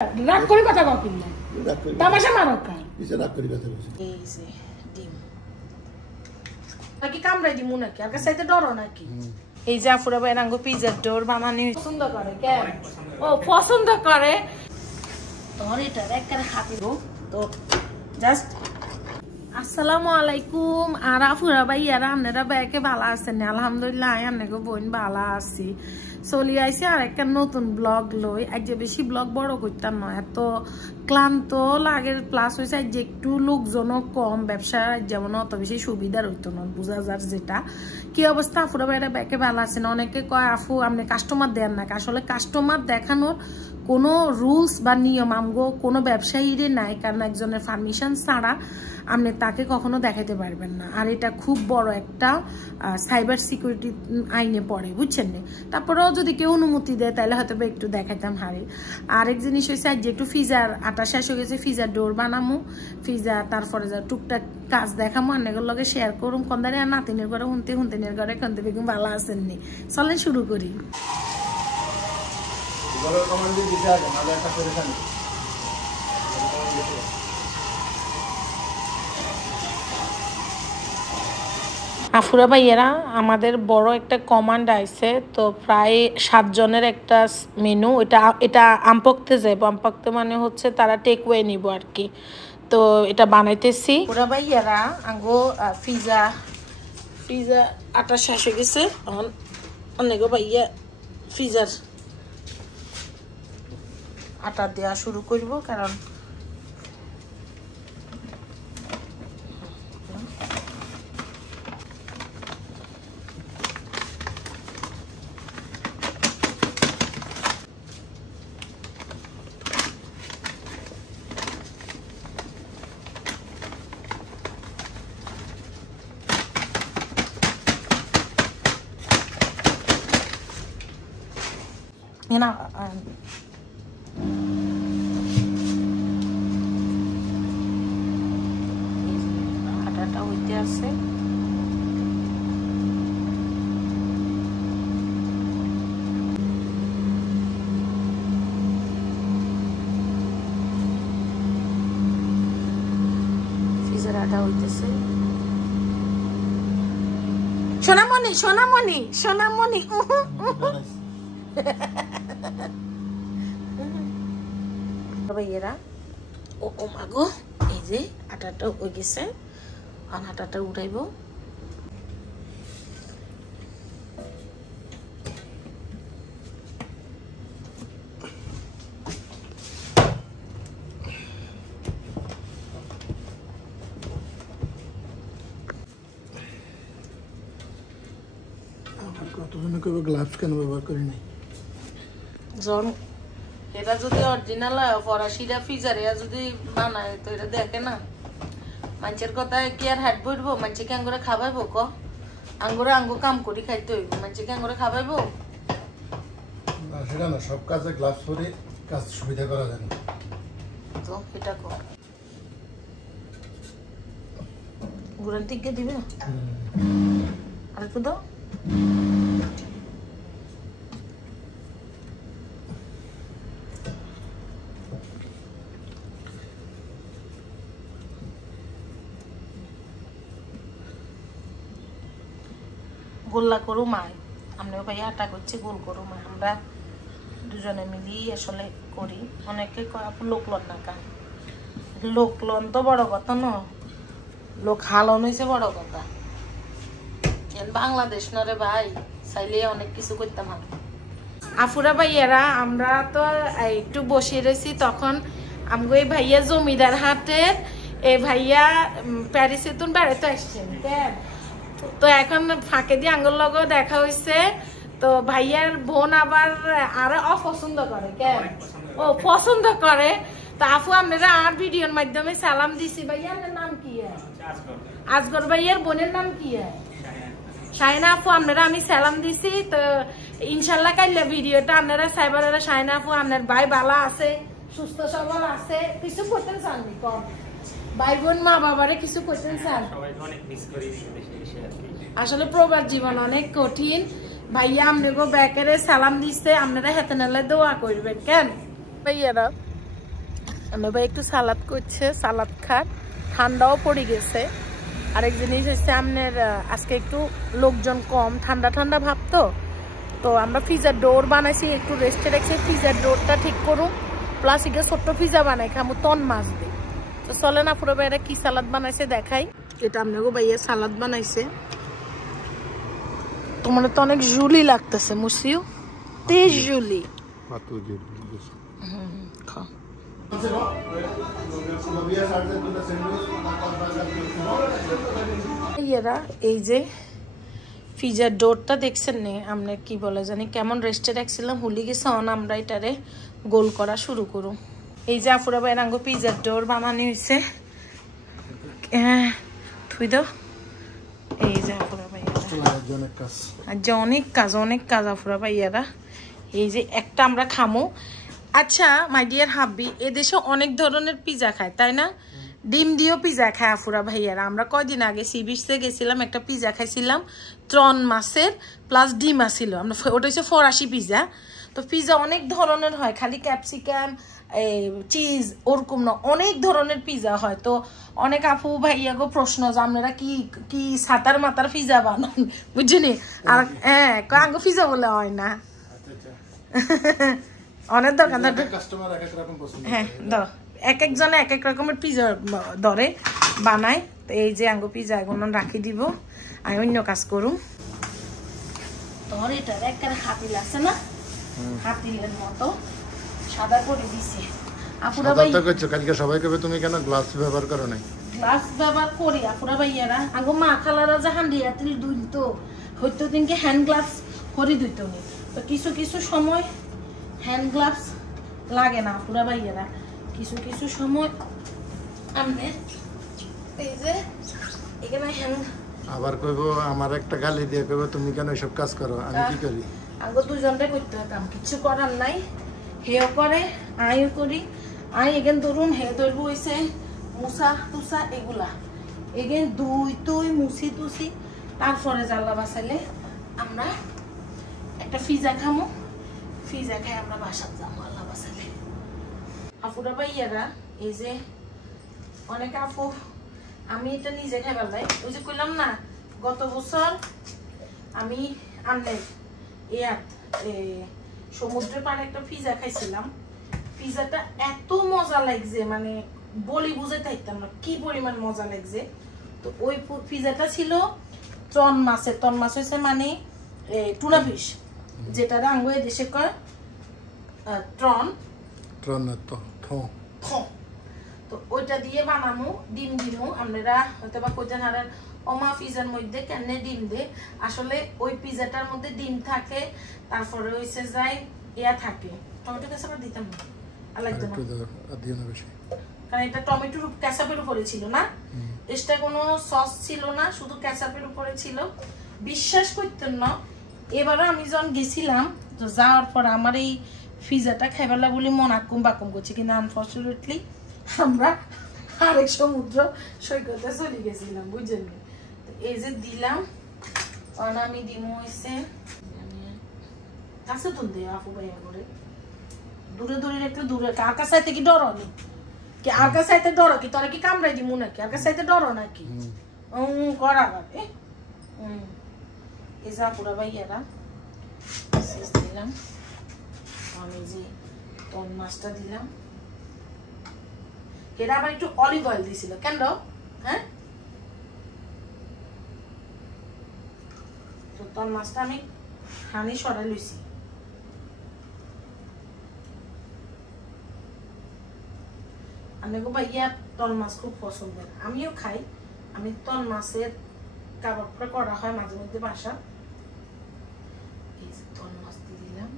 রাগ করে কথা কও কিনা তামাশা মারো কার কিসে রাগ করে কথা বলছিস এই যে ডিম নাকি কামড়াই দিমু নাকি আর কাছে ডরো নাকি এই যে আফুরা ভাই রাঙ্গো পিজার ডোর বানানি পছন্দ করে কেন ও পছন্দ করে তোর এটা একবারে খাবিব তো জাস্ট আসসালামু আলাইকুম আর আফুরা ভাই আর আপনারা ব্যাকে ভালো আছেন আলহামদুলিল্লাহ আপনাকে বোন ভালো আছি চলি আইসি আর একটা নতুন ব্লগ লই আজ যে বেশি ব্লগ বড় করতাম না এত ক্লান্ত লাগে প্লাস হয়েছে আজ যে একটু লোকজনও কম ব্যবসা যেমন অত বেশি সুবিধার হইতো না বোঝা যার যেটা কি অবস্থা আফুরা ভাইরা ব্যাকে ভালো আছেন অনেকে কয় আফু আপনি কাস্টমার দেন না আসলে কাস্টমার দেখানোর কোনো রুলস বা নিয়ম আমগো কোনো ব্যবসায়ীরে নাই কারণ একজনের পারমিশন ছাড়া আপনি তাকে কখনো দেখাতে পারবেন না আর এটা খুব বড় একটা সাইবার সিকিউরিটি আইনে পড়ে বুঝছেন না তারপরেও যদি কেউ অনুমতি দেয় তাহলে হয়তো একটু দেখাইতাম হারে আরেক জিনিস হয়েছে আজ যে একটু ফিজার আটা শেষ হয়ে গেছে ফিজার ডোর বানামো ফিজা তারপরে যা টুকটাক কাজ দেখামো অনেকের লগে শেয়ার করুম কন্দারে আর নাতিনের ঘরে হুনতেনের ঘরে কন্দে বেগুন ভালো আসেননি চলেন শুরু করি আফুরা ভাইয়েরা আমাদের বড় একটা কমান্ড আইছে তো প্রায় 7 জনের একটা মেনু এটা আমপকতে যাইব আমপকতে মানে হচ্ছে তারা টেক ওয়ে নিব আর কি তো এটা বানাইতেছি আফুরা ভাইয়েরা আঙ্গো পিজা আটা শেষ হয়ে গেছে অনেক ভাইয়া ফ্রিজার আটা দেওয়া শুরু করব কারণ না আটাটা হইতে আছে ফ্রিজের আটা হইতেছে সোনামণি সোনামণি সোনামণি ভাইয়েরা ও মাগো এই যে আটাটা হয়ে গেছে আর আটাটা উঠাইব কতজনে কেউ গ্লাভস কেন ব্যবহার করি নাই এটা যদি অরিজিনাল হয় ফরাসিরা ফিজারে যদি বানায় তো এটা দেখে না মানুষের কথায় কি আর হাট বইবো মানুষকে আঙ্গুরে খাবাইবো ক আঙ্গুরে আঙ্গু কাম করি খাইতে হইব মানুষকে আঙ্গুরে খাবাইবো না সেটা না সব কাজে গ্লাভস পরে কাজ সুবিধা করা যায় না তো এটা কর গুড়ান টিকে দিবে আর একটু দাও গোল্লা করু মাই আমরাও ভাই আটা করছি গোল করু মা আমরা দুজনে মিলি আসলে করি অনেকে লোকলন না কান লোকলন তো বড় কথা ন লোক হালন হয়েছে বড় কথা বাংলাদেশ নরে ভাই চাইলে অনেক কিছু করতাম আমি আফুরা ভাইয়ারা আমরা তো একটু বসে রয়েছি তখন আমগো এই ভাইয়া জমিদার হাটের এই ভাইয়া প্যারিসে তুন বেড়াতে আসছেন তো এখন ফাঁকে দিয়ে আঙ্গুল লগেও দেখা হয়েছে তো ভাইয়ার বোন আবার আরো অপছন্দ করে কেন ও পছন্দ করে তো আফু আপনারা আর ভিডিওর মাধ্যমে সালাম দিছি ভাইয়া আপনার নাম কি আজগর ভাইয়ার বোনের নাম কি শাহিনা আপু আপনারা আমি সালাম দিছি তো ইনশাল্লাহ কাইলে ভিডিওটা আপনারা সাইবারেরা শাহিনা আপু আপনার ভাই ভালো আছে সুস্থ সবল আছে কিছু করতেন চাননি কম ভাই বোন মা বাবারে কিছু করতেন চান আসলে প্রবাস জীবন অনেক কঠিন ভাইয়া আমনেগো ব্যাকেরে সালাম দিচ্ছে আপনারা হাতে নালে দোয়া করবেন কেন ভাইয়ারা আমরা ভাই একটু সালাদ করছে, সালাদ খাট, ঠান্ডাও পড়ে গেছে। আরেক জিনিস হচ্ছে আপনার আজকে একটু লোকজন কম, ঠান্ডা ঠান্ডা ভাব, তো আমরা পিজার ডোর বানাইছি, একটু রেস্টে রাখছি, পিজার ডোরটা ঠিক করুন, প্লাস একে ছোট্ট পিজা বানাই খামু তন মাছ দিয়ে। তো চলে না পুরো ভাইরা কি সালাদ বানাইছে দেখাই। এটা আপনাকে ভাইয়া সালাদ বানাইছে, তোমার তো অনেক জুলি লাগতেছে মুসিও, তেজ জুলি। এই যে পিজার ডোরটা দেখছেন নে, আমরা কি বলে জানি কেমন রেস্টে রাখছিলাম, হুলি গেছে। আমরা এটারে গোল করা শুরু করুম। এই যে আপুরা ভাই রাঙ্গো পিজার ডোর বানানো হয়েছে, থুই দাও। এই যে আপুরা ভাই অনেক কাজ আপুরা ভাইয়ারা। এই যে একটা আমরা খামো। আচ্ছা মাই ডিয়ার হাব্বি, এদেশে অনেক ধরনের পিজা খায় তাই না? ডিম দিয়েও পিজা খায় আফুরা ভাইয়ারা। আমরা কয়দিন আগে সি বিচে গেছিলাম, একটা পিজা খাইছিলাম ত্রন মাছের প্লাস ডিম আসছিল। আমরা ওটা হচ্ছে ফরাসি পিজা। তো পিজা অনেক ধরনের হয়, খালি ক্যাপসিকাম চিজ ওরকম না, অনেক ধরনের পিজা হয়। তো অনেক আপু ভাইয়াগো প্রশ্ন যে আপনারা কি কি সাতার মাতার পিজা বানান, বুঝছেনি? আর হ্যাঁ আঙ্গো পিজা বলে হয় না, অনেক দোকানদার হ্যাঁ এক একজনে এক এক রকমের পিজা ধরে বানায়। তো এই যে আঙ্গো পিজা এগুলো রাখি দিব, আমি অন্য কাজ করুম। তোর এটা একবারে হাতিল আছে না, হাতিলের মতো সাদা করে দিছি। আপুরা ভাই কালকে সবাই কবে তুমি কেন গ্লাস ব্যবহার করো না? গ্লাস ব্যবহার করি আপুরা ভাইয়ারা। আঙ্গো মা খালারা যে হান্ডি হাতিল দুই তো হয়তো দিনকে হ্যান্ড গ্লাভস করে দিত নি। তো কিছু কিছু সময় হ্যান্ড গ্লাভস লাগে না আপুরা ভাইয়ারা, কিছু কিছু সময় আমাদের এই যে এখানে হ্যান্ড। আবার কইবো আমার একটা গালি দিয়ে কইবো তুমি কেন এসব কাজ করো, আমি কি করি? আঙ্গো দুজনরে করতে কাম, কিছু করার নাই। হেও করে আইও করি। আই এগেন ধরুন হে ধরবো হইছে মুসা তুসা এগুলা, এগেন দুই তুই মুসি তুসি, তারপরে জাল্লা বাসাইলে আমরা একটা পিজা খামো। পিজা খাই আমরা বাসাত যাবো আল্লাহ বাসাইলে। আপুরা ভাইয়ারা এই যে অনেক আপু, আমি এটা নিজে খাই পারলাই। ওই যে কইলাম না গত বছর আমি আনলেন ইয়াত সমুদ্রের পাড়ে একটা পিজা খাইছিলাম। পিজাটা এত মজা লাগছে, মানে বলি বুঝে থাকতাম না কি পরিমাণ মজা লাগছে। তো ওই পিজাটা ছিল টন মাছের, টন মাছ হয়েছে মানে টুনা ফিশ, যেটা রাঙ্গুয়ে দেশে কয় ট্রন। তো ওইটা দিয়ে বানামু, ডিম দিমু। আপনারা হয়তো বা কোথায় হারান ওমা পিজার মধ্যে কেন ডিম দে, আসলে ওই পিজাটার মধ্যে ডিম থাকে, তারপরে হইছে যাই ইয়া থাকে। টমেটো কেচাপ দিতাম না, কারণ এটা টমেটোর কেচাপের উপরে ছিল না, এক্সট্রা কোনো সস ছিল না, শুধু কেচাপের উপরে ছিল। বিশ্বাস করতেন না, এবারও আমি যখন গেছিলাম তো যাওয়ার পর আমার এই পিজাটা খাইবেলা বলে মন আকুম বাকুম করছে, কিন্তু আনফর্চুনেটলি আমরা আরেক সমুদ্র সৈকতে চলে গেছিলাম, বুঝলেন? এই যে দিলাম আমি দিমো হইছে কাছে তুলতে আপু ভাইয়া করে দূরে দূরে একটু দূরে। আর কাছে চাইতে কি ডরো নি? কি আর কাছে চাইতে ডরো কি? তোরা কি কামড়াই দিমু নাকি? আর কাছে চাইতে ডরো নাকি? করা লাগে। এই যে আপুরা ভাইয়ারা দিলাম, আমি যে টন মাছটা দিলাম, এরা আবার একটু অলিভ অয়েল দিয়েছিল কেন? হ্যাঁ, তো টন মাছটা আমি হানি সরাই লইছি। আমাকে ভাইয়া টন মাছ খুব পছন্দের, আমিও খাই। আমি টন মাছের কাবাবটা করা হয় মাঝে মধ্যে বাসা। এই যে টন মাছ দিয়ে দিলাম।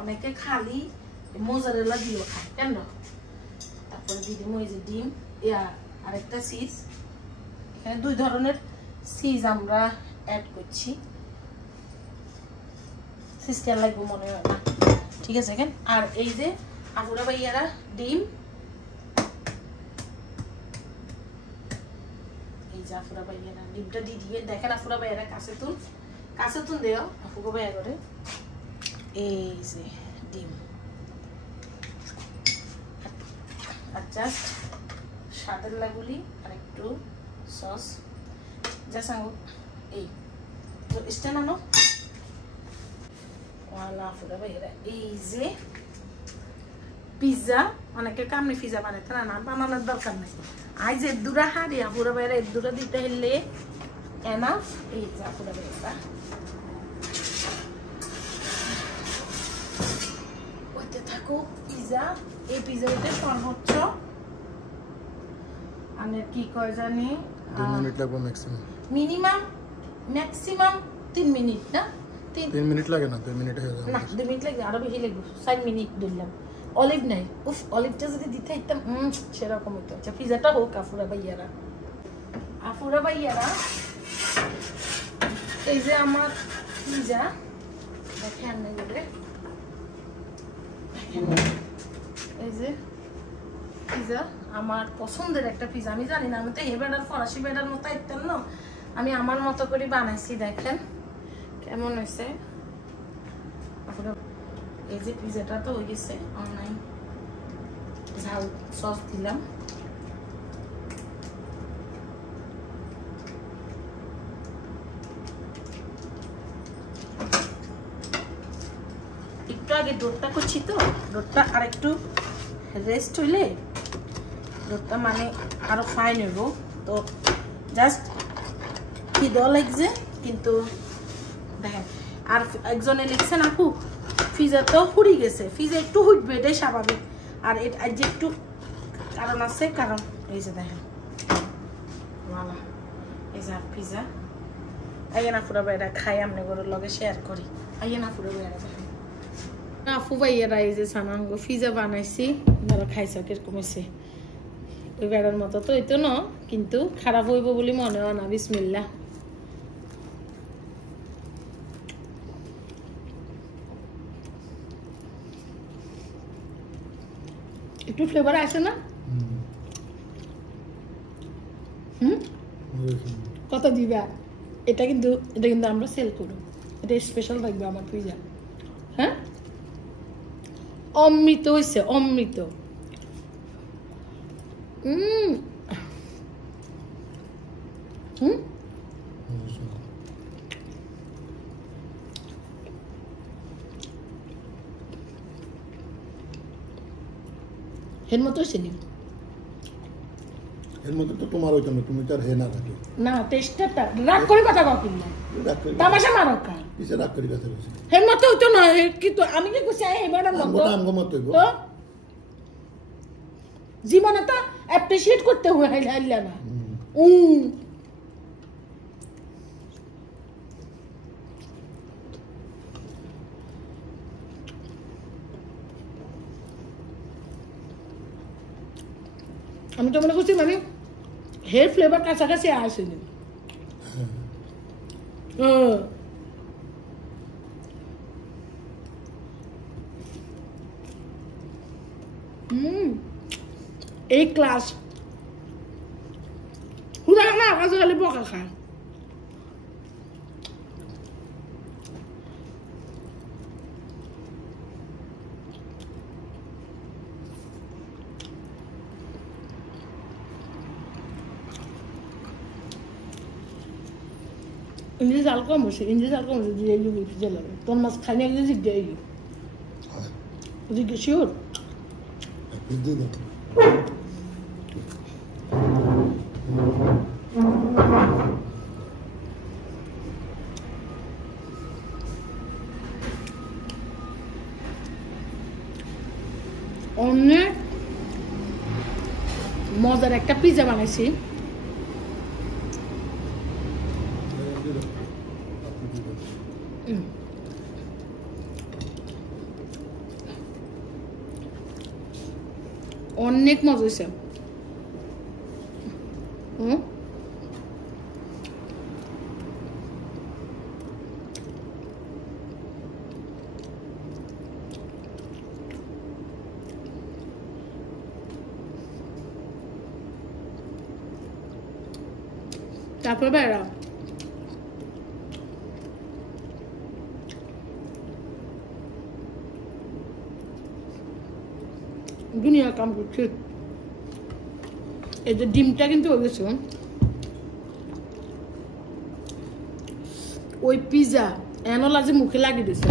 অনেকে খালি মোজারেলা দিয়েও খায় কেন? তারপরে দিয়ে দিব এই যে ডিম, আরেকটা চিজ। এখানে দুই ধরনের চিজ আমরা অ্যাড করছি। চিজটা লাগবে মনে হয় না, ঠিক আছে? কেন? আর এই যে আপুরা ভাইয়ারা ডিম, এই যে আপুরা ভাইয়ারা ডিমটা দিয়ে দিয়ে দেখেন। আপুরা ভাইয়ারা কাছে তুল দেও, আপুকে ভাইয়া করে এই যে ডিম আর জাস্ট স্বাদের লাগুলি আর একটু সস জাস্ট এই তো স্ট্যান্ড আনো ওয়ালা ফুরা ভাইরা এই যে পিজ্জা অনেকে কামনি পিজ্জা বানাইতে না বানানোর দরকার নেই আই যে দুরা হারিয়া পুরা বাইরে দুরা দিতে হলে এনাফ এই যা পুরা বাইরা ওইতে থাকো পিজ্জা এই পিজ্জাতে সর্বোচ্চ আমি কি কয় জানি 2 মিনিট লাগবে মিনিমাম ম্যাক্সিমাম 3 মিনিট না 3 মিনিট লাগে না 2 মিনিট হয়ে যাবে না 2 মিনিট লাগে আরো বেশি লাগবে 4 মিনিট দিলাম অলিভ নাই উফ অলিভটা যদি দিতে হইতাম সেরকম হইতো আচ্ছা পিজাটা হোক আফুরা ভাইয়ারা এই যে আমার পিজা দেখেন এই যে পিজা আমার পছন্দের একটা পিজা আমি জানি না আমি তো হে বেড়ার ফরাসি বেড়ার মতো আইতাম না আমি আমার মতো করে বানাইছি দেখেন কেমন হয়েছে এই যে পিজাটা তো হয়ে গেছে অনলাইন ঝাল সস দিলাম একটু আগে ডোরটা করছি তো ডোরটা আর একটু রেস্ট হইলে ডোরটা মানে আরো ফাইন হইব তো জাস্ট কি দ লাগছে কিন্তু দেখেন আর একজনে লিখছেন আপু পিজা তো হুড়ি গেছে পিজা একটু হুটবে এটাই স্বাভাবিক আর এটা আজ একটু কারণ আছে কারণ এই যে দেখেন ভালো এই যে পিজা আইয়া না পুরো বেড়া খাই আমনে গরুর লগে শেয়ার করি আইয়া না পুরো বেড়া দেখেন আপু ভাইয়েরা এই যে সানাঙ্গ পিজা বানাইছি যারা খাইছে কিরকম হয়েছে ওই বেড়ার মতো তো এই তো না কিন্তু খারাপ হইব বলে মনে হয় না বিসমিল্লাহ একটু ফ্লেভার আসে না কত দিবা এটা কিন্তু আমরা সেল করব এটা স্পেশাল থাকবে আমার পিজা হ্যাঁ অমৃত হইছে অমৃত এর মতো ছিল এর মতো তো তোমার হইতো না তুমি তো আর হে না রাখো না টেস্টটা রাগ করে কথা কও কিনা তামাশা মারো কা কিসে রাগ করে কথা বলছিস এর মতো হইতো না কি তো আমি কি কইছি এবারে মতো আমগো মতো হইবো তো জীবনে তো অ্যাপ্রিশিয়েট করতে হয় হাইলা না আমি তো মনে করছি মানে হেয়ার ফ্লেভার কাছাকাছি আসেনি এই ক্লাস হুদা না কাছে খালি বকা খায় Inggris alcohol mesti, dia juga jalan. Tuan mas kanya dia sih dia itu. Jadi sure. Itu dah. অনেক মজার একটা পিজা বানাইছি অনেক মজা হয়েছে তারপর বেড়া দুনিয়া কাম করছে এই যে ডিমটা কিন্তু হয়ে গেছে ওই পিজা এনলা যে মুখে লাগিয়ে দিছে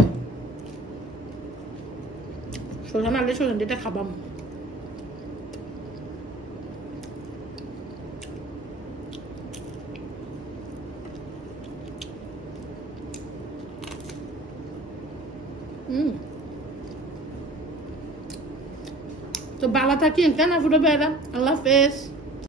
সোজান আলে সোজান এটা খাবাম তো বালা থাকি কেন ফুটো বেড়া আল্লাহ হাফেজ